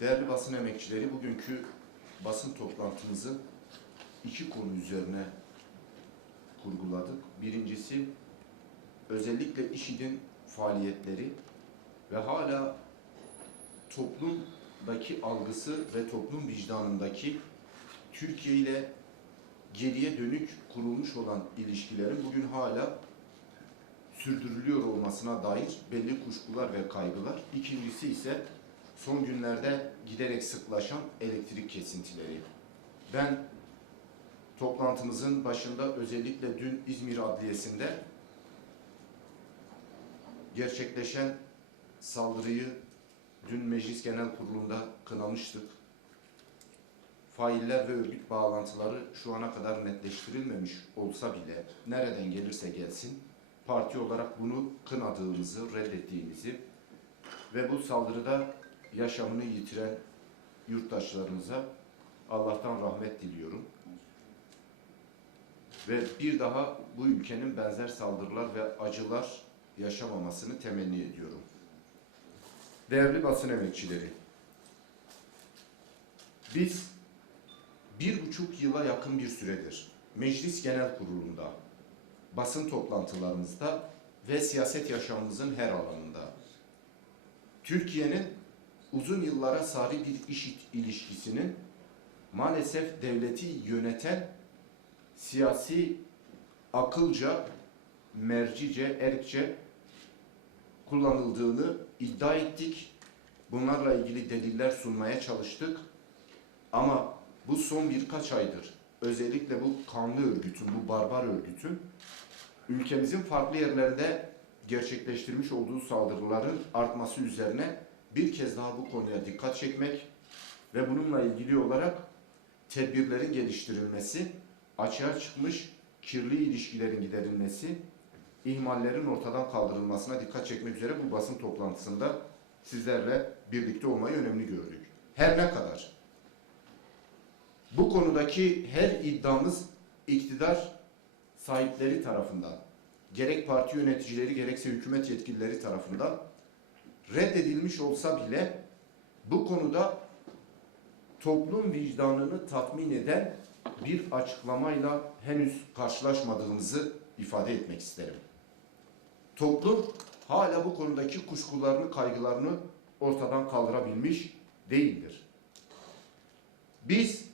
Değerli basın emekçileri, bugünkü basın toplantımızı iki konu üzerine kurguladık. Birincisi, özellikle IŞİD'in faaliyetleri ve hala toplumdaki algısı ve toplum vicdanındaki Türkiye ile geriye dönük kurulmuş olan ilişkilerin bugün hala sürdürülüyor olmasına dair belli kuşkular ve kaygılar. İkincisi ise son günlerde giderek sıklaşan elektrik kesintileri. Ben toplantımızın başında özellikle dün İzmir Adliyesi'nde gerçekleşen saldırıyı dün Meclis Genel Kurulu'nda kınamıştık. Failler ve örgüt bağlantıları şu ana kadar netleştirilmemiş olsa bile nereden gelirse gelsin parti olarak bunu kınadığımızı, reddettiğimizi ve bu saldırıda yaşamını yitiren yurttaşlarımıza Allah'tan rahmet diliyorum. Ve bir daha bu ülkenin benzer saldırılar ve acılar yaşamamasını temenni ediyorum. Değerli basın emekçileri, biz bir buçuk yıla yakın bir süredir Meclis Genel Kurulu'nda, basın toplantılarımızda ve siyaset yaşamımızın her alanında Türkiye'nin uzun yıllara sari bir işit ilişkisinin maalesef devleti yöneten siyasi akılca, mercice, erkçe kullanıldığını iddia ettik. Bunlarla ilgili deliller sunmaya çalıştık. Ama bu son birkaç aydır özellikle bu kanlı örgütün, bu barbar örgütün ülkemizin farklı yerlerinde gerçekleştirmiş olduğu saldırıların artması üzerine bir kez daha bu konuya dikkat çekmek ve bununla ilgili olarak tedbirlerin geliştirilmesi, açığa çıkmış kirli ilişkilerin giderilmesi, ihmallerin ortadan kaldırılmasına dikkat çekmek üzere bu basın toplantısında sizlerle birlikte olmayı önemli gördük. Her ne kadar bu konudaki her iddiamız iktidar sahipleri tarafından, gerek parti yöneticileri gerekse hükümet yetkilileri tarafından reddedilmiş olsa bile bu konuda toplum vicdanını tatmin eden bir açıklamayla henüz karşılaşmadığımızı ifade etmek isterim. Toplum hala bu konudaki kuşkularını, kaygılarını ortadan kaldırabilmiş değildir. Biz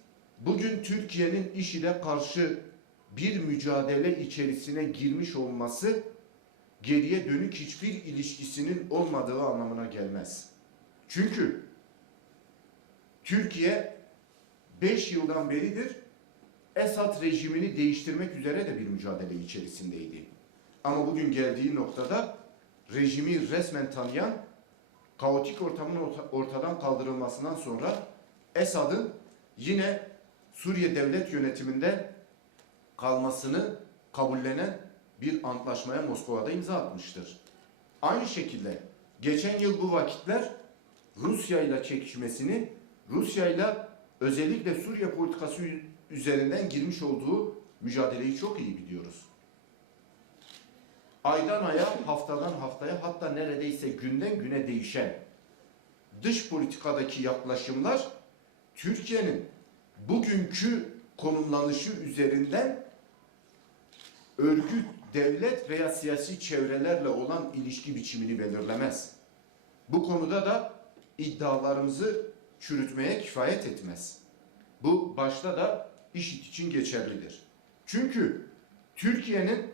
bugün Türkiye'nin IŞİD'e karşı bir mücadele içerisine girmiş olması geriye dönük hiçbir ilişkisinin olmadığı anlamına gelmez. Çünkü Türkiye 5 yıldan beridir Esad rejimini değiştirmek üzere de bir mücadele içerisindeydi. Ama bugün geldiği noktada rejimi resmen tanıyan kaotik ortamın ortadan kaldırılmasından sonra Esad'ın yine Suriye devlet yönetiminde kalmasını kabullenen bir antlaşmaya Moskova'da imza atmıştır. Aynı şekilde geçen yıl bu vakitler Rusya ile çekişmesini, Rusya ile özellikle Suriye politikası üzerinden girmiş olduğu mücadeleyi çok iyi biliyoruz. Aydan aya, haftadan haftaya hatta neredeyse günden güne değişen dış politikadaki yaklaşımlar Türkiye'nin bugünkü konumlanışı üzerinden örgüt, devlet veya siyasi çevrelerle olan ilişki biçimini belirlemez. Bu konuda da iddialarımızı çürütmeye kifayet etmez. Bu başta da IŞİD için geçerlidir. Çünkü Türkiye'nin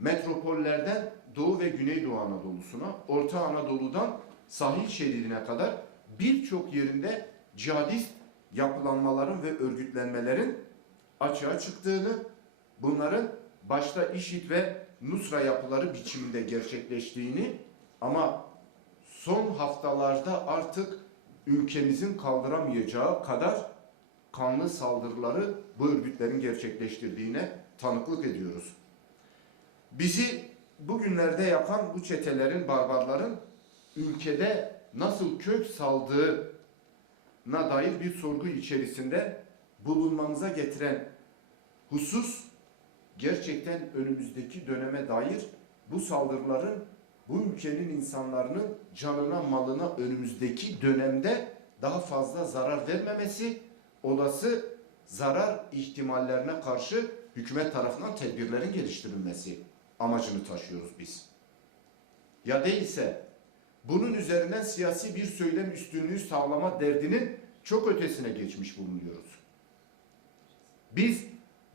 metropollerden Doğu ve Güneydoğu Anadolu'suna, Orta Anadolu'dan sahil şeridine kadar birçok yerinde cihadist yapılanmaların ve örgütlenmelerin açığa çıktığını, bunların başta IŞİD ve Nusra yapıları biçiminde gerçekleştiğini ama son haftalarda artık ülkemizin kaldıramayacağı kadar kanlı saldırıları bu örgütlerin gerçekleştirdiğine tanıklık ediyoruz. Bizi bugünlerde yapan bu çetelerin, barbarların ülkede nasıl kök saldığına dair bir sorgu içerisinde bulunmamıza getiren husus gerçekten önümüzdeki döneme dair bu saldırıların bu ülkenin insanların canına malına önümüzdeki dönemde daha fazla zarar vermemesi, olası zarar ihtimallerine karşı hükümet tarafından tedbirlerin geliştirilmesi amacını taşıyoruz biz. Ya değilse bunun üzerinden siyasi bir söylem üstünlüğü sağlama derdinin çok ötesine geçmiş bulunuyoruz. Biz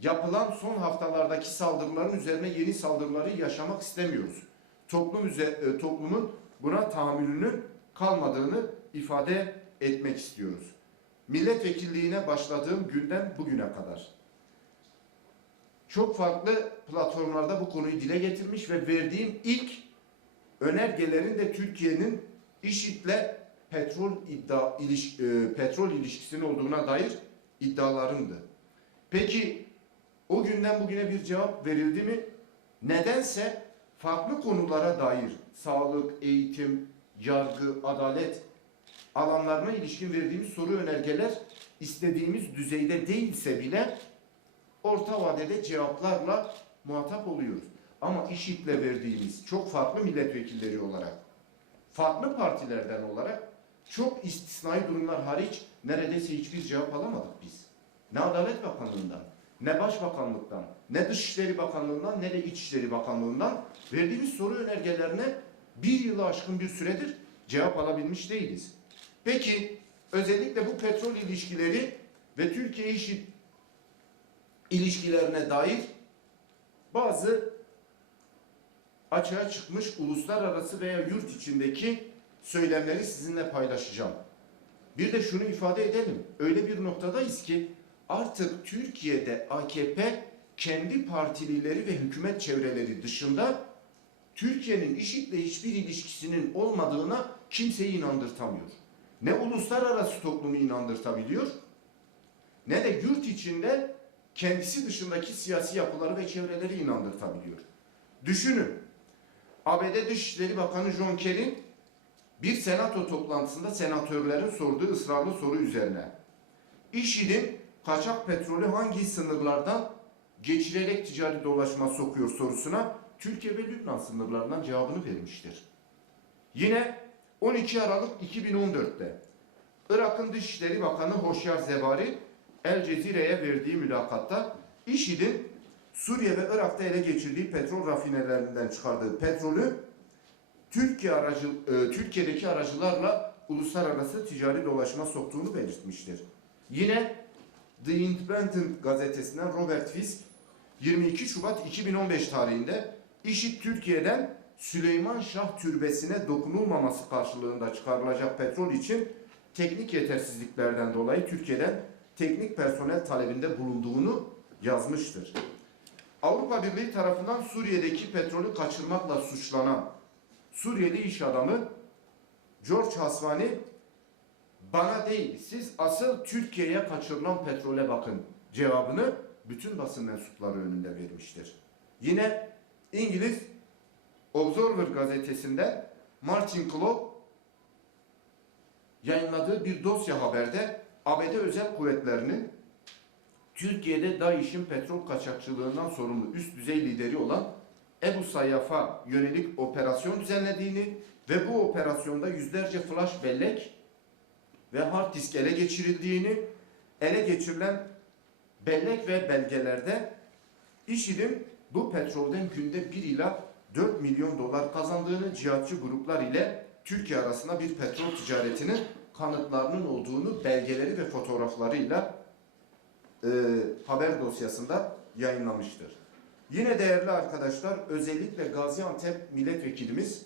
yapılan son haftalardaki saldırıların üzerine yeni saldırıları yaşamak istemiyoruz. Toplum üze- e, toplumun buna tahammülünün kalmadığını ifade etmek istiyoruz. Milletvekilliğine başladığım günden bugüne kadar çok farklı platformlarda bu konuyu dile getirmiş ve verdiğim ilk önergelerin de Türkiye'nin IŞİD'le petrol iddia iliş, e, petrol ilişkisinin olduğuna dair iddialarımdı. Peki o günden bugüne bir cevap verildi mi? Nedense farklı konulara dair sağlık, eğitim, yargı, adalet alanlarına ilişkin verdiğimiz soru önergeler istediğimiz düzeyde değilse bile orta vadede cevaplarla muhatap oluyoruz. Ama IŞİD'le verdiğimiz çok farklı milletvekilleri olarak, farklı partilerden olarak çok istisnai durumlar hariç neredeyse hiçbir cevap alamadık biz. Ne Adalet Bakanlığı'ndan, ne Başbakanlıktan, ne Dışişleri Bakanlığı'ndan, ne de İçişleri Bakanlığı'ndan verdiğimiz soru önergelerine bir yılı aşkın bir süredir cevap alabilmiş değiliz. Peki özellikle bu petrol ilişkileri ve Türkiye IŞİD ilişkilerine dair bazı açığa çıkmış uluslararası veya yurt içindeki söylemleri sizinle paylaşacağım. Bir de şunu ifade edelim. Öyle bir noktadayız ki artık Türkiye'de AKP kendi partilileri ve hükümet çevreleri dışında Türkiye'nin IŞİD'le hiçbir ilişkisinin olmadığına kimseyi inandırtamıyor. Ne uluslararası toplumu inandırtabiliyor ne de yurt içinde kendisi dışındaki siyasi yapıları ve çevreleri inandırtabiliyor. Düşünün. ABD Dışişleri Bakanı John Kerry bir senato toplantısında senatörlerin sorduğu ısrarlı soru üzerine IŞİD'in kaçak petrolü hangi sınırlardan geçirerek ticari dolaşıma sokuyor sorusuna Türkiye ve Lübnan sınırlarından cevabını vermiştir. Yine 12 Aralık 2014'te Irak'ın Dışişleri Bakanı Hoşyar Zevari El Cezire'ye verdiği mülakatta IŞİD'in Suriye ve Irak'ta ele geçirdiği petrol rafinerlerinden çıkardığı petrolü Türkiye aracı, e, Türkiye'deki aracılarla uluslararası ticari dolaşıma soktuğunu belirtmiştir. Yine The Independent gazetesinden Robert Fisk 22 Şubat 2015 tarihinde IŞİD Türkiye'den Süleyman Şah Türbesi'ne dokunulmaması karşılığında çıkarılacak petrol için teknik yetersizliklerden dolayı Türkiye'den teknik personel talebinde bulunduğunu yazmıştır. Avrupa Birliği tarafından Suriye'deki petrolü kaçırmakla suçlanan Suriyeli iş adamı George Hasvani bana değil siz asıl Türkiye'ye kaçırılan petrole bakın cevabını bütün basın mensupları önünde vermiştir. Yine İngiliz Observer gazetesinde Martin Klopp yayınladığı bir dosya haberde ABD özel kuvvetlerinin Türkiye'de DAEŞ'in petrol kaçakçılığından sorumlu üst düzey lideri olan Ebu Sayyaf'a yönelik operasyon düzenlediğini ve bu operasyonda yüzlerce flash bellek ve hard disk ele geçirildiğini, ele geçirilen bellek ve belgelerde IŞİD'in bu petrolden günde 1 ila 4 milyon dolar kazandığını cihatçı gruplar ile Türkiye arasında bir petrol ticaretinin kanıtlarının olduğunu belgeleri ve fotoğraflarıyla e, haber dosyasında yayınlamıştır. Yine değerli arkadaşlar özellikle Gaziantep milletvekilimiz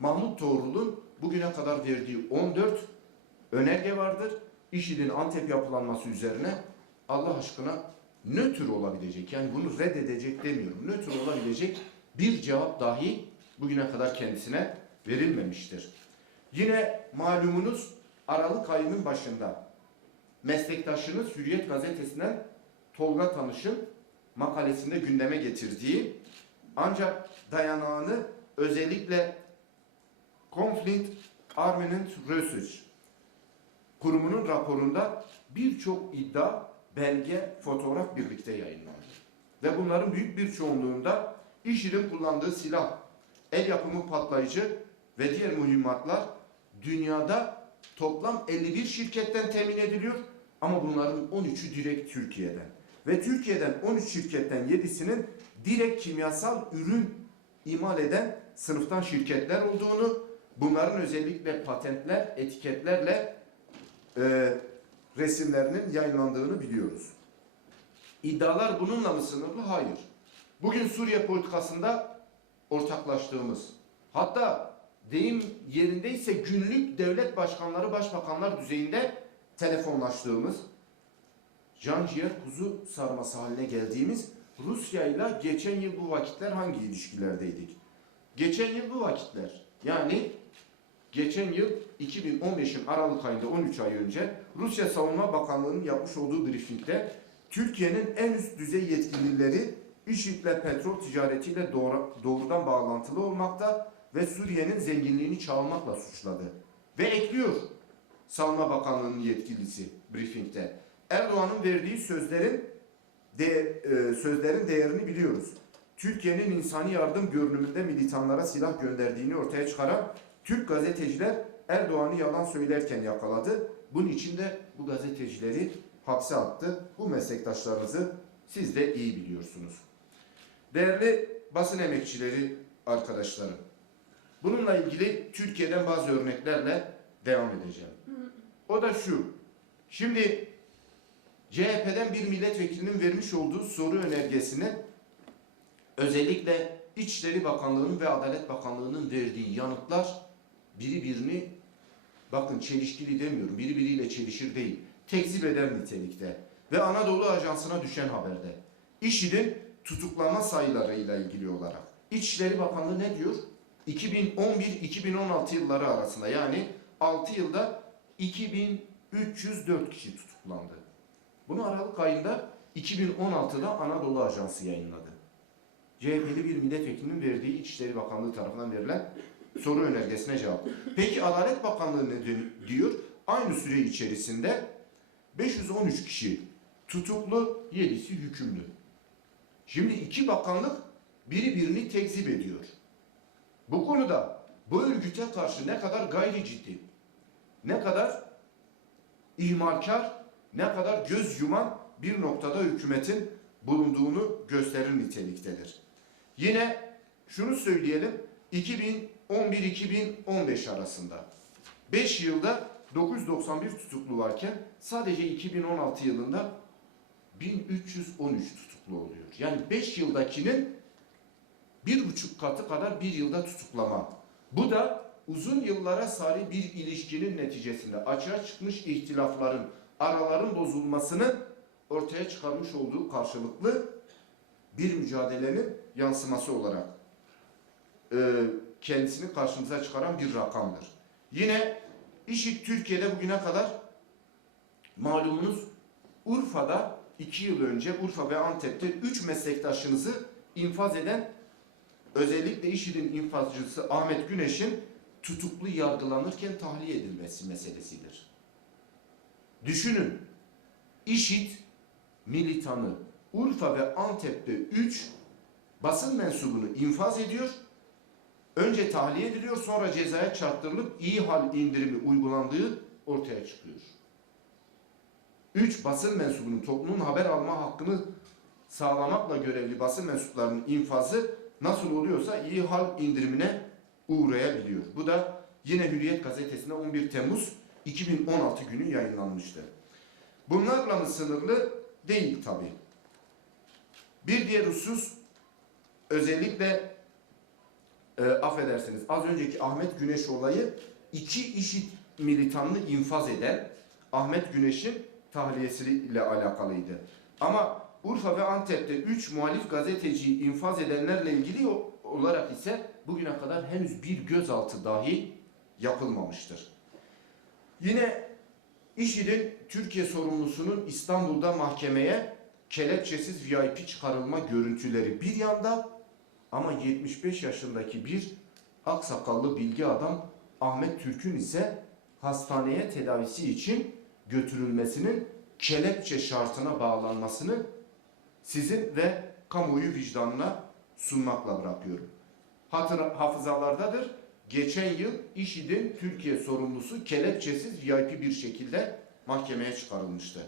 Mahmut Toğrul'un bugüne kadar verdiği 14 önerge vardır. IŞİD'in Antep yapılanması üzerine Allah aşkına nötr olabilecek yani bunu reddedecek demiyorum. Nötr olabilecek bir cevap dahi bugüne kadar kendisine verilmemiştir. Yine malumunuz Aralık ayının başında meslektaşınız Hürriyet gazetesinden Tolga Tanış'ın makalesinde gündeme getirdiği ancak dayanağını özellikle Conflict Armament Research kurumunun raporunda birçok iddia, belge, fotoğraf birlikte yayınlandı. Ve bunların büyük bir çoğunluğunda IŞİD'in kullandığı silah, el yapımı patlayıcı ve diğer mühimmatlar dünyada toplam 51 şirketten temin ediliyor ama bunların 13'ü direkt Türkiye'den. Ve Türkiye'den 13 şirketten 7'sinin direkt kimyasal ürün imal eden sınıftan şirketler olduğunu, bunların özellikle patentler, etiketlerle e, resimlerinin yayınlandığını biliyoruz. İddialar bununla mı sınırlı? Hayır. Bugün Suriye politikasında ortaklaştığımız, hatta deyim yerindeyse günlük devlet başkanları, başbakanlar düzeyinde telefonlaştığımız, can ciğer kuzu sarması haline geldiğimiz Rusya ile geçen yıl bu vakitler hangi ilişkilerdeydik? Geçen yıl bu vakitler, yani geçen yıl 2015'in Aralık ayında 13 ay önce Rusya Savunma Bakanlığı'nın yapmış olduğu briefingde Türkiye'nin en üst düzey yetkilileri IŞİD'le petrol ticaretiyle doğru, doğrudan bağlantılı olmakta ve Suriye'nin zenginliğini çalmakla suçladı. Ve ekliyor Savunma Bakanlığı'nın yetkilisi briefingde. Erdoğan'ın verdiği sözlerin de, e, sözlerin değerini biliyoruz. Türkiye'nin insani yardım görünümünde militanlara silah gönderdiğini ortaya çıkaran Türk gazeteciler Erdoğan'ı yalan söylerken yakaladı. Bunun için de bu gazetecileri hapse attı. Bu meslektaşlarınızı siz de iyi biliyorsunuz. Değerli basın emekçileri arkadaşlarım. Bununla ilgili Türkiye'den bazı örneklerle devam edeceğim. O da şu. Şimdi CHP'den bir milletvekilinin vermiş olduğu soru önergesine özellikle İçişleri Bakanlığı'nın ve Adalet Bakanlığı'nın verdiği yanıtlar biri birini bakın çelişkili demiyorum. Biri biriyle çelişir değil. Tekzip eder nitelikte. Ve Anadolu Ajansı'na düşen haberde. İŞİD'in tutuklama sayılarıyla ilgili olarak. İçişleri Bakanlığı ne diyor? 2011-2016 yılları arasında yani 6 yılda 2304 kişi tutuklandı. Bunu Aralık ayında 2016'da Anadolu Ajansı yayınladı. CHP'li bir milletvekilinin verdiği İçişleri Bakanlığı tarafından verilen soru önergesine cevap. Peki Adalet Bakanlığı ne diyor? Aynı süre içerisinde 513 kişi tutuklu, 7'si hükümlü. Şimdi iki bakanlık biri birini tekzip ediyor. Bu konuda bu örgüte karşı ne kadar gayri ciddi, ne kadar ihmalkar, ne kadar göz yuman bir noktada hükümetin bulunduğunu gösterir niteliktedir. Yine şunu söyleyelim, 2011-2015 arasında 5 yılda 991 tutuklu varken sadece 2016 yılında 1313 tutuklu oluyor. Yani 5 yıldakinin bir buçuk katı kadar bir yılda tutuklama. Bu da uzun yıllara sari bir ilişkinin neticesinde açığa çıkmış ihtilafların, araların bozulmasını ortaya çıkarmış olduğu karşılıklı bir mücadelenin yansıması olarak e, kendisini karşımıza çıkaran bir rakamdır. Yine İŞİD Türkiye'de bugüne kadar malumunuz Urfa'da iki yıl önce Urfa ve Antep'te üç meslektaşınızı infaz eden özellikle IŞİD'in infazcısı Ahmet Güneş'in tutuklu yargılanırken tahliye edilmesi meselesidir. Düşünün, IŞİD militanı Urfa ve Antep'te 3 basın mensubunu infaz ediyor. Önce tahliye ediliyor, sonra cezaya çarptırılıp iyi hal indirimi uygulandığı ortaya çıkıyor. 3 basın mensubunun toplumun haber alma hakkını sağlamakla görevli basın mensuplarının infazı nasıl oluyorsa iyi hal indirimine uğrayabiliyor. Bu da yine Hürriyet gazetesinde 11 Temmuz 2016 günü yayınlanmıştı. Bunlarla mı sınırlı? Değil tabi. Bir diğer husus özellikle e, affedersiniz az önceki Ahmet Güneş olayı iki işit militanını infaz eden Ahmet Güneş'in tahliyesiyle alakalıydı. Ama Urfa ve Antep'te 3 muhalif gazeteciyi infaz edenlerle ilgili olarak ise bugüne kadar henüz bir gözaltı dahi yapılmamıştır. Yine İŞİD'in Türkiye sorumlusunun İstanbul'da mahkemeye kelepçesiz VIP çıkarılma görüntüleri bir yanda ama 75 yaşındaki bir aksakallı bilgi adam Ahmet Türk'ün ise hastaneye tedavisi için götürülmesinin kelepçe şartına bağlanmasını sizin ve kamuoyu vicdanına sunmakla bırakıyorum. Hatır, hafızalardadır. geçen yıl IŞİD'in Türkiye sorumlusu kelepçesiz VIP bir şekilde mahkemeye çıkarılmıştı.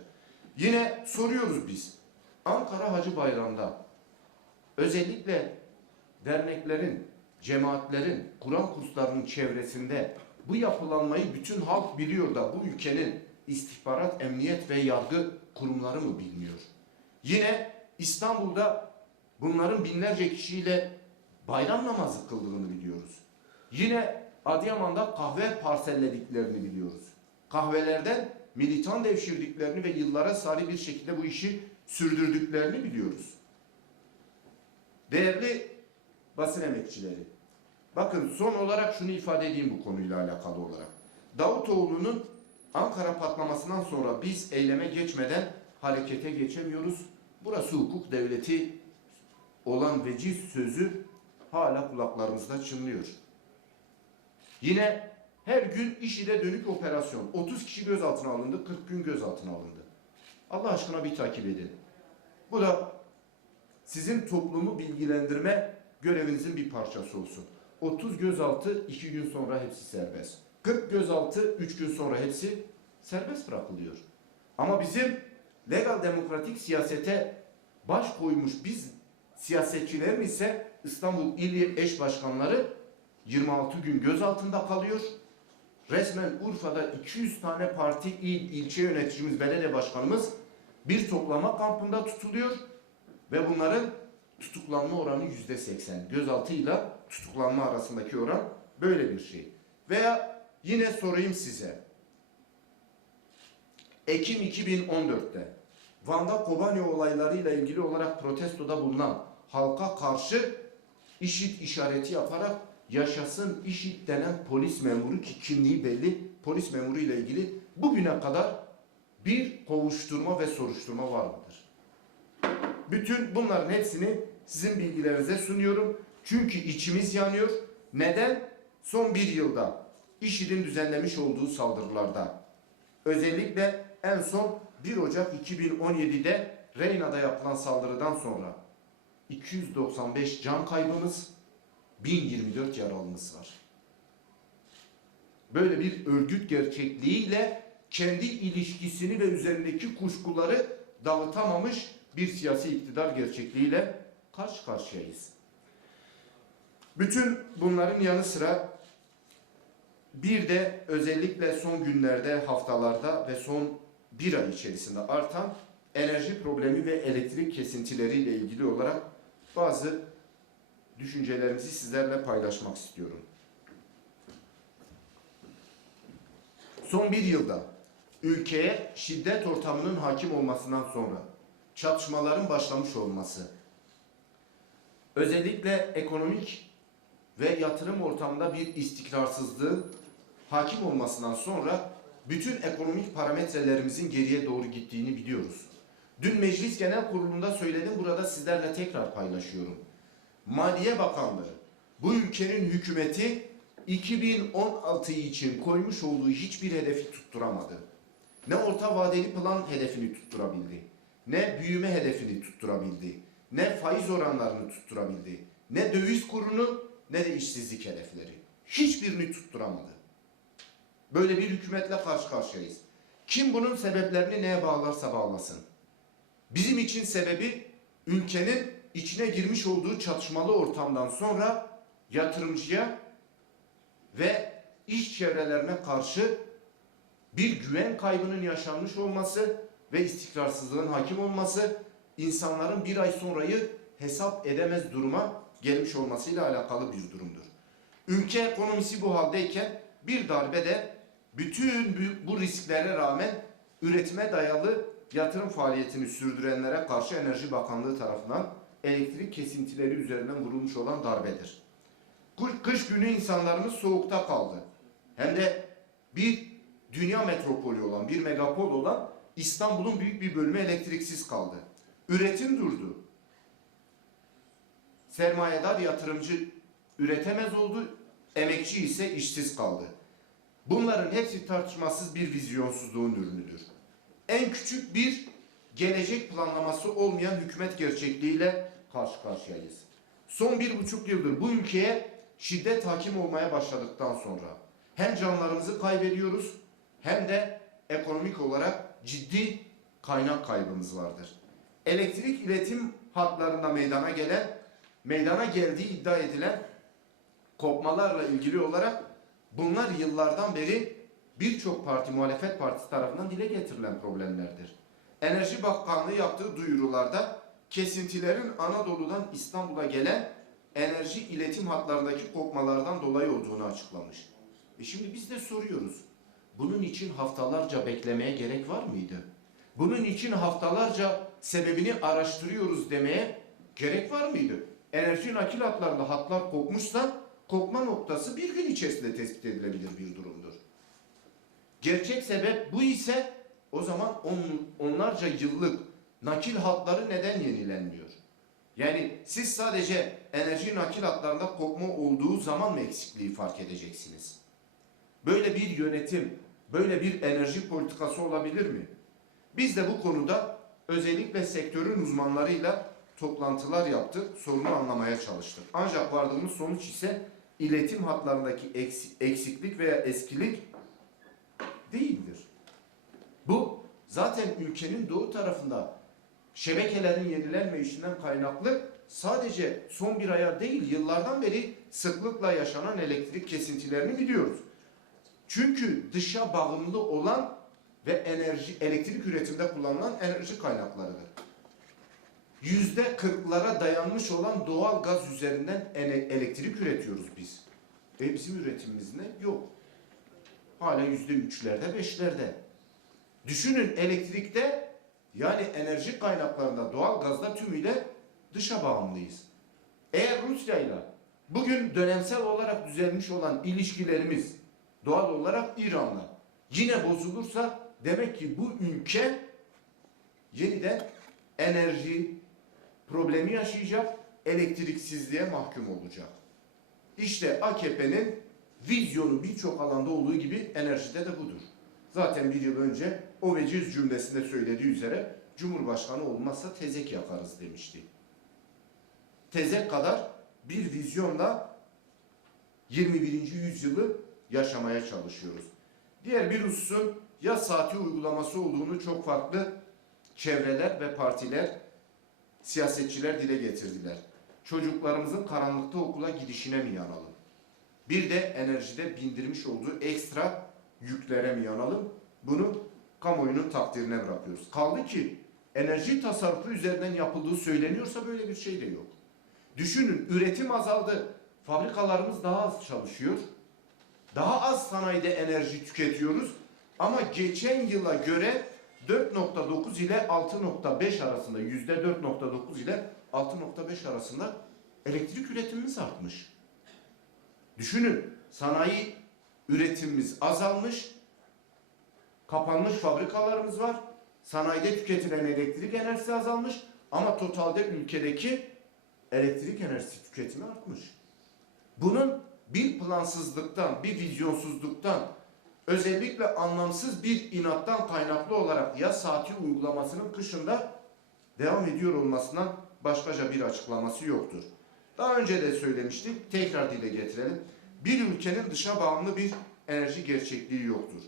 Yine soruyoruz biz. Ankara Hacı Bayram'da özellikle derneklerin, cemaatlerin, Kur'an kurslarının çevresinde bu yapılanmayı bütün halk biliyor da bu ülkenin istihbarat, emniyet ve yargı kurumları mı bilmiyor? Yine İstanbul'da bunların binlerce kişiyle bayram namazı kıldığını biliyoruz. Yine Adıyaman'da kahve parsellediklerini biliyoruz. Kahvelerden militan devşirdiklerini ve yıllara sari bir şekilde bu işi sürdürdüklerini biliyoruz. Değerli basın emekçileri, bakın son olarak şunu ifade edeyim bu konuyla alakalı olarak. Davutoğlu'nun Ankara patlamasından sonra biz eyleme geçmeden harekete geçemiyoruz. Burası hukuk devleti olan veciz sözü hala kulaklarımızda çınlıyor. Yine her gün işide dönük operasyon. 30 kişi gözaltına alındı, 40 gün gözaltına alındı. Allah aşkına bir takip edin. Bu da sizin toplumu bilgilendirme görevinizin bir parçası olsun. 30 gözaltı 2 gün sonra hepsi serbest. 40 gözaltı 3 gün sonra hepsi serbest bırakılıyor. Ama bizim legal demokratik siyasete baş koymuş biz siyasetçilerin ise İstanbul İl Eş Başkanları 26 gün gözaltında kalıyor. Resmen Urfa'da 200 tane parti il, ilçe yöneticimiz, belediye başkanımız bir toplama kampında tutuluyor ve bunların tutuklanma oranı yüzde seksen. Gözaltıyla tutuklanma arasındaki oran böyle bir şey. Veya yine sorayım size. Ekim 2014'te Van'da Kobani olaylarıyla ilgili olarak protestoda bulunan halka karşı işit işareti yaparak yaşasın işit denen polis memuru ki kimliği belli polis memuru ile ilgili bugüne kadar bir kovuşturma ve soruşturma var mıdır? Bütün bunların hepsini sizin bilgilerinize sunuyorum. Çünkü içimiz yanıyor. Neden? Son bir yılda IŞİD'in düzenlemiş olduğu saldırılarda özellikle en son 1 Ocak 2017'de Reyna'da yapılan saldırıdan sonra 295 can kaybımız, 1024 yaralımız var. Böyle bir örgüt gerçekliğiyle kendi ilişkisini ve üzerindeki kuşkuları dağıtamamış bir siyasi iktidar gerçekliğiyle karşı karşıyayız. Bütün bunların yanı sıra bir de özellikle son günlerde, haftalarda ve son bir ay içerisinde artan enerji problemi ve elektrik kesintileriyle ilgili olarak bazı düşüncelerimizi sizlerle paylaşmak istiyorum. Son bir yılda ülkeye şiddet ortamının hakim olmasından sonra çatışmaların başlamış olması, özellikle ekonomik ve yatırım ortamında bir istikrarsızlığın hakim olmasından sonra bütün ekonomik parametrelerimizin geriye doğru gittiğini biliyoruz. Dün Meclis Genel Kurulu'nda söyledim, burada sizlerle tekrar paylaşıyorum. Maliye Bakanlığı, bu ülkenin hükümeti 2016 için koymuş olduğu hiçbir hedefi tutturamadı. Ne orta vadeli plan hedefini tutturabildi, ne büyüme hedefini tutturabildi, ne faiz oranlarını tutturabildi, ne döviz kurunu ne de işsizlik hedefleri. Hiçbirini tutturamadı. Böyle bir hükümetle karşı karşıyayız. Kim bunun sebeplerini neye bağlarsa bağlasın. Bizim için sebebi ülkenin içine girmiş olduğu çatışmalı ortamdan sonra yatırımcıya ve iş çevrelerine karşı bir güven kaybının yaşanmış olması ve istikrarsızlığın hakim olması insanların bir ay sonrayı hesap edemez duruma gelmiş olmasıyla alakalı bir durumdur. Ülke ekonomisi bu haldeyken bir darbe de bütün bu- risklere rağmen üretime dayalı yatırım faaliyetini sürdürenlere karşı Enerji Bakanlığı tarafından elektrik kesintileri üzerinden vurulmuş olan darbedir. Kış günü insanlarımız soğukta kaldı. Hem de bir dünya metropolü olan, bir megapol olan İstanbul'un büyük bir bölümü elektriksiz kaldı. Üretim durdu. Sermayedar yatırımcı üretemez oldu, emekçi ise işsiz kaldı. Bunların hepsi tartışmasız bir vizyonsuzluğun ürünüdür. En küçük bir gelecek planlaması olmayan hükümet gerçekliğiyle karşı karşıyayız. Son bir buçuk yıldır bu ülkeye şiddet hakim olmaya başladıktan sonra hem canlarımızı kaybediyoruz hem de ekonomik olarak ciddi kaynak kaybımız vardır. Elektrik iletim hatlarında meydana gelen, meydana geldiği iddia edilen kopmalarla ilgili olarak bunlar yıllardan beri birçok parti, muhalefet partisi tarafından dile getirilen problemlerdir. Enerji Bakanlığı yaptığı duyurularda kesintilerin Anadolu'dan İstanbul'a gelen enerji iletim hatlarındaki kopmalardan dolayı olduğunu açıklamış. E şimdi biz de soruyoruz. Bunun için haftalarca beklemeye gerek var mıydı? Bunun için haftalarca sebebini araştırıyoruz demeye gerek var mıydı? Enerji nakil hatlarında hatlar kopmuşsa kopma noktası bir gün içerisinde tespit edilebilir bir durumdur. Gerçek sebep bu ise o zaman on, onlarca yıllık nakil hatları neden yenilenmiyor? Yani siz sadece enerji nakil hatlarında kopma olduğu zaman mı eksikliği fark edeceksiniz? Böyle bir yönetim, böyle bir enerji politikası olabilir mi? Biz de bu konuda özellikle sektörün uzmanlarıyla toplantılar yaptık, sorunu anlamaya çalıştık. Ancak vardığımız sonuç ise iletim hatlarındaki eksi- eksiklik veya eskilik değildir. Bu zaten ülkenin doğu tarafında şebekelerin yenilenmeyişinden kaynaklı sadece son bir aya değil yıllardan beri sıklıkla yaşanan elektrik kesintilerini biliyoruz. Çünkü dışa bağımlı olan ve enerji elektrik üretiminde kullanılan enerji kaynaklarıdır. Yüzde kırklara dayanmış olan doğal gaz üzerinden elektrik üretiyoruz biz. E bizim üretimimiz ne? Yok. Hala yüzde üçlerde, beşlerde. Düşünün elektrikte yani enerji kaynaklarında doğal gazda tümüyle dışa bağımlıyız. Eğer Rusya ile bugün dönemsel olarak düzelmiş olan ilişkilerimiz doğal olarak İran'la yine bozulursa demek ki bu ülke yeniden enerji problemi yaşayacak, elektriksizliğe mahkum olacak. İşte AKP'nin vizyonu birçok alanda olduğu gibi enerjide de budur. Zaten bir yıl önce o veciz cümlesinde söylediği üzere Cumhurbaşkanı olmazsa tezek yakarız demişti. Tezek kadar bir vizyonla 21. yüzyılı yaşamaya çalışıyoruz. Diğer bir hususun ya saati uygulaması olduğunu çok farklı çevreler ve partiler, siyasetçiler dile getirdiler. Çocuklarımızın karanlıkta okula gidişine mi yanalım? Bir de enerjide bindirmiş olduğu ekstra yüklere mi yanalım? Bunu kamuoyunun takdirine bırakıyoruz. Kaldı ki enerji tasarrufu üzerinden yapıldığı söyleniyorsa böyle bir şey de yok. Düşünün üretim azaldı. Fabrikalarımız daha az çalışıyor. Daha az sanayide enerji tüketiyoruz. Ama geçen yıla göre 4.9 ile 6.5 arasında yüzde 4.9 ile 6.5 arasında elektrik üretimimiz artmış. Düşünün sanayi üretimimiz azalmış, kapanmış fabrikalarımız var, sanayide tüketilen elektrik enerjisi azalmış ama totalde ülkedeki elektrik enerjisi tüketimi artmış. Bunun bir plansızlıktan, bir vizyonsuzluktan, özellikle anlamsız bir inattan kaynaklı olarak ya saati uygulamasının kışında devam ediyor olmasından başkaca bir açıklaması yoktur. Daha önce de söylemiştik, tekrar dile getirelim. Bir ülkenin dışa bağımlı bir enerji gerçekliği yoktur.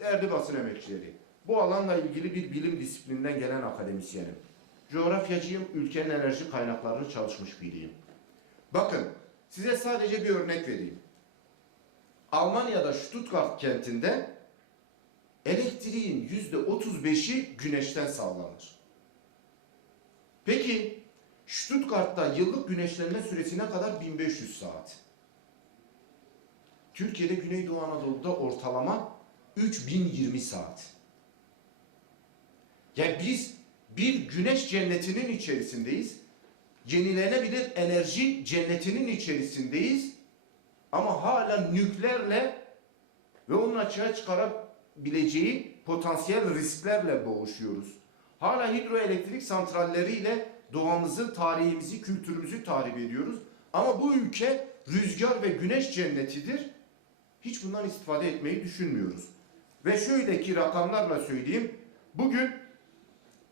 Değerli basın emekçileri, bu alanla ilgili bir bilim disiplininden gelen akademisyenim. Coğrafyacıyım, ülkenin enerji kaynaklarını çalışmış biriyim. Bakın, size sadece bir örnek vereyim. Almanya'da Stuttgart kentinde elektriğin yüzde 35'i güneşten sağlanır. Peki Stuttgart'ta yıllık güneşlenme süresi ne kadar? 1500 saat. Türkiye'de Güneydoğu Anadolu'da ortalama 3020 saat. Yani biz bir güneş cennetinin içerisindeyiz. Yenilenebilir enerji cennetinin içerisindeyiz. Ama hala nükleerle ve onun açığa çıkarabileceği potansiyel risklerle boğuşuyoruz. Hala hidroelektrik santralleriyle doğamızı, tarihimizi, kültürümüzü tahrip ediyoruz. Ama bu ülke rüzgar ve güneş cennetidir. Hiç bundan istifade etmeyi düşünmüyoruz. Ve şöyle ki rakamlarla söyleyeyim. Bugün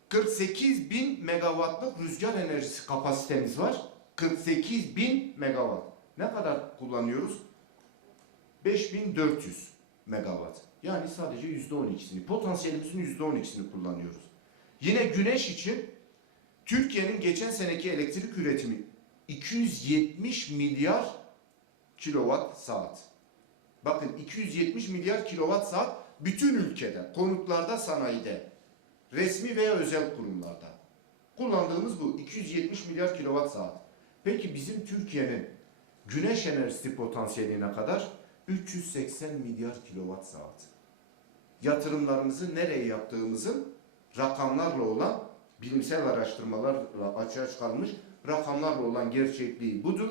48 bin megawattlık rüzgar enerjisi kapasitemiz var. 48 bin megawatt. Ne kadar kullanıyoruz? 5400 megawatt. Yani sadece %12'sini, potansiyelimizin %12'sini kullanıyoruz. Yine güneş için Türkiye'nin geçen seneki elektrik üretimi 270 milyar kilowatt saat. Bakın 270 milyar kilowatt saat bütün ülkede, konutlarda, sanayide, resmi veya özel kurumlarda. Kullandığımız bu 270 milyar kilowatt saat. Peki bizim Türkiye'nin güneş enerjisi potansiyeli ne kadar? 380 milyar kilowatt saat. Yatırımlarımızı nereye yaptığımızın rakamlarla olan bilimsel araştırmalarla açığa çıkarılmış rakamlarla olan gerçekliği budur.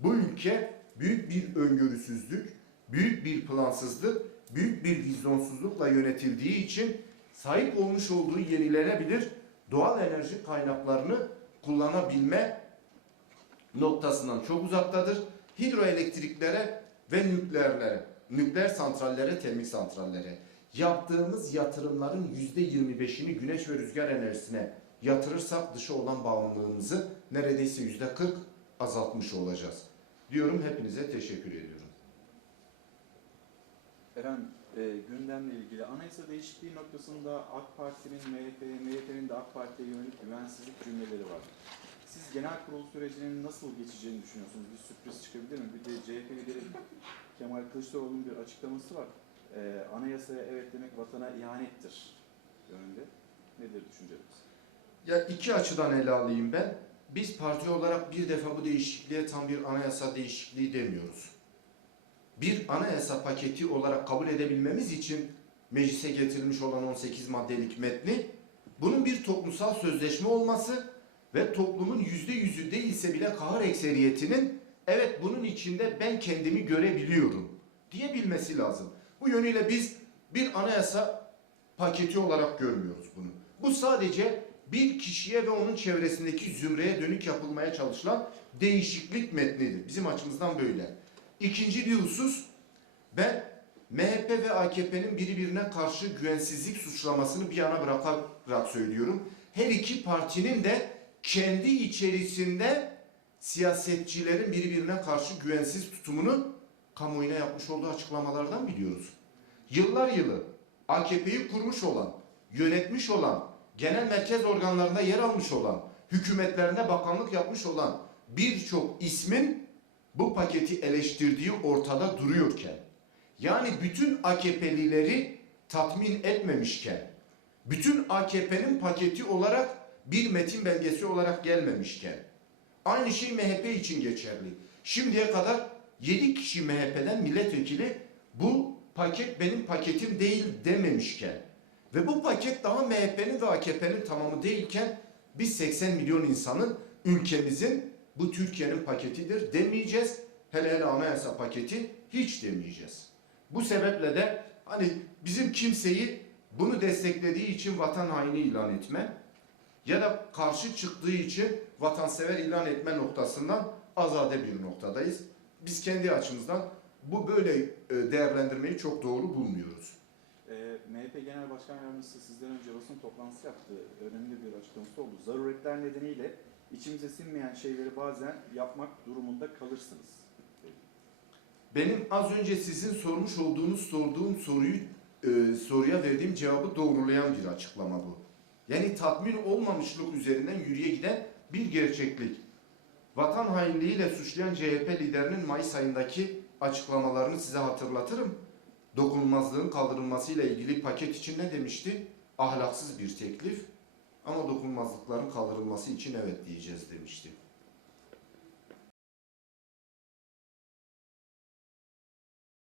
Bu ülke büyük bir öngörüsüzlük, büyük bir plansızlık, büyük bir vizyonsuzlukla yönetildiği için sahip olmuş olduğu yenilenebilir doğal enerji kaynaklarını kullanabilme noktasından çok uzaktadır. Hidroelektriklere ve nükleerlere, nükleer santrallere, termik santrallere yaptığımız yatırımların yüzde 25'ini güneş ve rüzgar enerjisine yatırırsak dışa olan bağımlılığımızı neredeyse yüzde 40 azaltmış olacağız. Diyorum hepinize teşekkür ediyorum. Eren, e, gündemle ilgili anayasa değişikliği noktasında AK Parti'nin MHP'ye, MHP'nin de AK Parti'ye yönelik güvensizlik cümleleri var. Siz genel kurul sürecinin nasıl geçeceğini düşünüyorsunuz? Bir sürpriz çıkabilir mi? Bir de CHP lideri Kemal Kılıçdaroğlu'nun bir açıklaması var. E, anayasaya evet demek vatana ihanettir yönünde. Nedir düşünceleriniz? Ya iki açıdan ele alayım ben. Biz parti olarak bir defa bu değişikliğe tam bir anayasa değişikliği demiyoruz. Bir anayasa paketi olarak kabul edebilmemiz için meclise getirilmiş olan 18 maddelik metni bunun bir toplumsal sözleşme olması ve toplumun yüzde yüzü değilse bile kahır ekseriyetinin evet bunun içinde ben kendimi görebiliyorum diyebilmesi lazım. Bu yönüyle biz bir anayasa paketi olarak görmüyoruz bunu. Bu sadece bir kişiye ve onun çevresindeki zümreye dönük yapılmaya çalışılan değişiklik metnidir. Bizim açımızdan böyle. İkinci bir husus, ben MHP ve AKP'nin birbirine karşı güvensizlik suçlamasını bir yana bırakarak söylüyorum. Her iki partinin de kendi içerisinde siyasetçilerin birbirine karşı güvensiz tutumunu kamuoyuna yapmış olduğu açıklamalardan biliyoruz. Yıllar yılı AKP'yi kurmuş olan, yönetmiş olan, genel merkez organlarında yer almış olan, hükümetlerinde bakanlık yapmış olan birçok ismin bu paketi eleştirdiği ortada duruyorken, yani bütün AKP'lileri tatmin etmemişken, bütün AKP'nin paketi olarak bir metin belgesi olarak gelmemişken, aynı şey MHP için geçerli. Şimdiye kadar 7 kişi MHP'den milletvekili bu paket benim paketim değil dememişken ve bu paket daha MHP'nin ve AKP'nin tamamı değilken biz 80 milyon insanın ülkemizin bu Türkiye'nin paketidir demeyeceğiz. Hele hele anayasa paketi hiç demeyeceğiz. Bu sebeple de hani bizim kimseyi bunu desteklediği için vatan haini ilan etme ya da karşı çıktığı için vatansever ilan etme noktasından azade bir noktadayız. Biz kendi açımızdan bu böyle e, değerlendirmeyi çok doğru bulmuyoruz. E, MHP Genel Başkan Yardımcısı sizden önce basın toplantısı yaptı. Önemli bir açıklaması oldu. Zaruretler nedeniyle içimize sinmeyen şeyleri bazen yapmak durumunda kalırsınız. Benim az önce sizin sormuş olduğunuz sorduğum soruyu e, soruya verdiğim cevabı doğrulayan bir açıklama bu. Yani tatmin olmamışlık üzerinden yürüye giden bir gerçeklik. Vatan hainliğiyle suçlayan CHP liderinin Mayıs ayındaki açıklamalarını size hatırlatırım. Dokunulmazlığın kaldırılmasıyla ilgili paket için ne demişti? Ahlaksız bir teklif ama dokunulmazlıkların kaldırılması için evet diyeceğiz demişti.